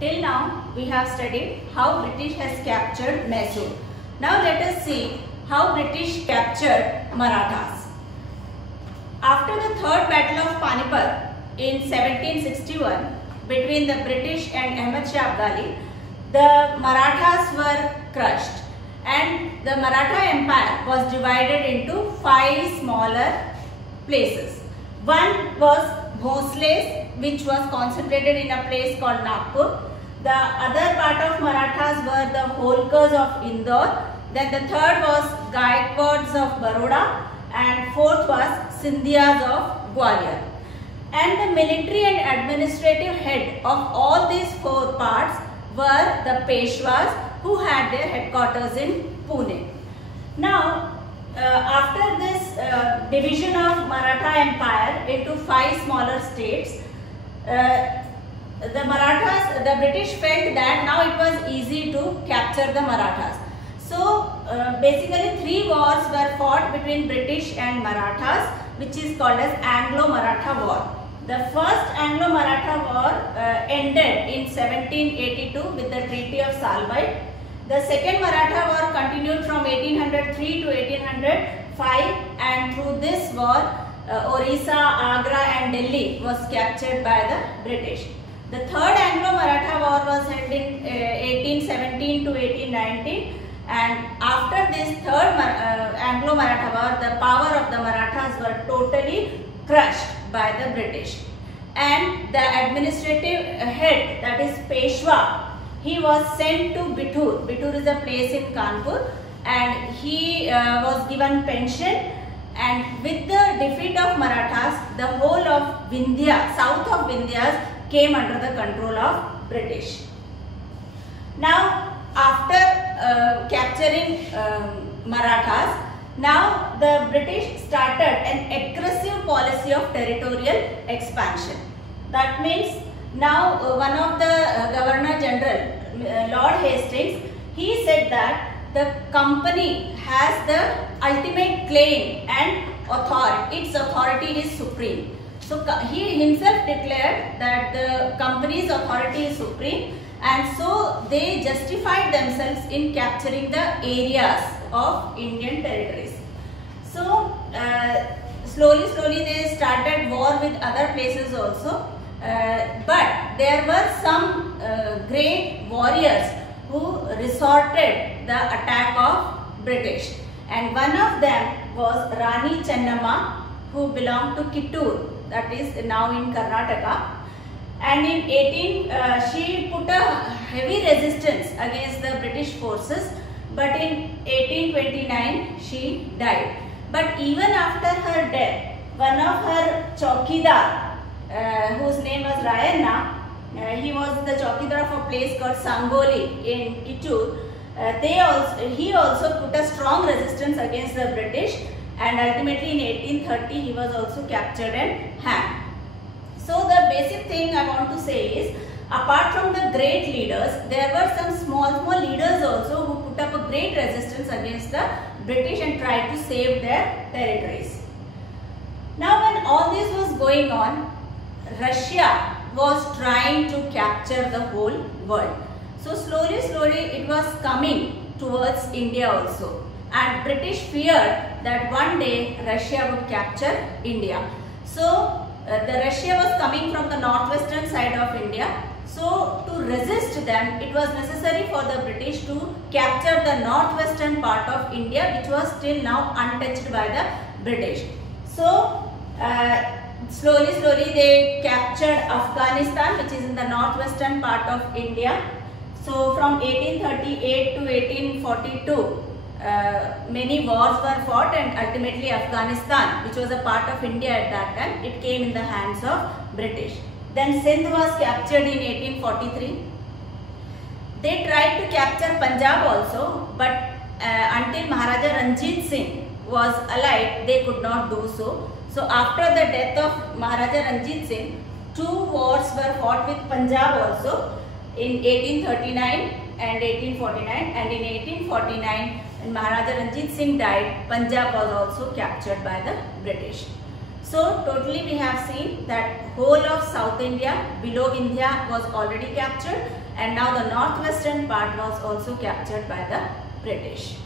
Till now we have studied how British has captured Mysore. Now let us see how British captured Marathas. After the third battle of Panipat in 1761 between the British and Ahmad Shah Abdali, the Marathas were crushed and the Maratha Empire was divided into 5 smaller places. One was Bhosles, which was concentrated in a place called Nagpur. The other part of Marathas were the Holkars of Indore. Then the third was Gaikwads of Baroda and fourth was Scindias of Gwalior. And the military and administrative head of all these 4 parts were the Peshwas, who had their headquarters in Pune. Now, after this division of Maratha Empire into 5 smaller states, the British felt that now it was easy to capture the Marathas. So, basically 3 wars were fought between British and Marathas, which is called as Anglo-Maratha War. The first Anglo-Maratha War ended in 1782 with the Treaty of Salbait. The second Maratha War continued from 1803 to 1805, and through this war, Orissa, Agra and Delhi was captured by the British. The third Anglo-Maratha War was held in 1817 to 1819, and after this third Anglo-Maratha War, the power of the Marathas were totally crushed by the British. And the administrative head, that is Peshwa, he was sent to Bithur. Bithur is a place in Kanpur, and he was given pension. And with the defeat of Marathas, the whole of Vindhya, south of Vindhyas, came under the control of British. Now, after capturing Marathas, now the British started an aggressive policy of territorial expansion. That means now one of the Governor General, Lord Hastings, he said that the company has the ultimate claim and authority. Its authority is supreme. So he himself declared that the company's authority is supreme, and so they justified themselves in capturing the areas of Indian territories. So slowly they started war with other places also, but there were some great warriors who resorted the attack of British, and one of them was Rani Chennamma, who belonged to Kittur, that is now in Karnataka. And in she put a heavy resistance against the British forces, but in 1829 she died. But even after her death, one of her chowkidar, whose name was Rayanna, he was the chowkidar of a place called Sangoli in Kittur. He also put a strong resistance against the British, and ultimately in 1830 he was also captured and hanged. So the basic thing I want to say is, apart from the great leaders, there were some small leaders also who put up a great resistance against the British and tried to save their territories. Now when all this was going on, Russia was trying to capture the whole world. So slowly it was coming towards India also, and British feared that one day Russia would capture India. So the Russia was coming from the northwestern side of India. So to resist them, it was necessary for the British to capture the northwestern part of India, which was still now untouched by the British. So slowly they captured Afghanistan, which is in the northwestern part of India. So from 1838 to 1842, many wars were fought, and ultimately Afghanistan, which was a part of India at that time, it came in the hands of British. Then Sindh was captured in 1843. They tried to capture Punjab also, but until Maharaja Ranjit Singh was alive, they could not do so. So after the death of Maharaja Ranjit Singh, 2 wars were fought with Punjab also in 1839 and 1849, and in 1849 when Maharaja Ranjit Singh died, Punjab was also captured by the British. So totally we have seen that whole of South India below Vindhya was already captured, and now the northwestern part was also captured by the British.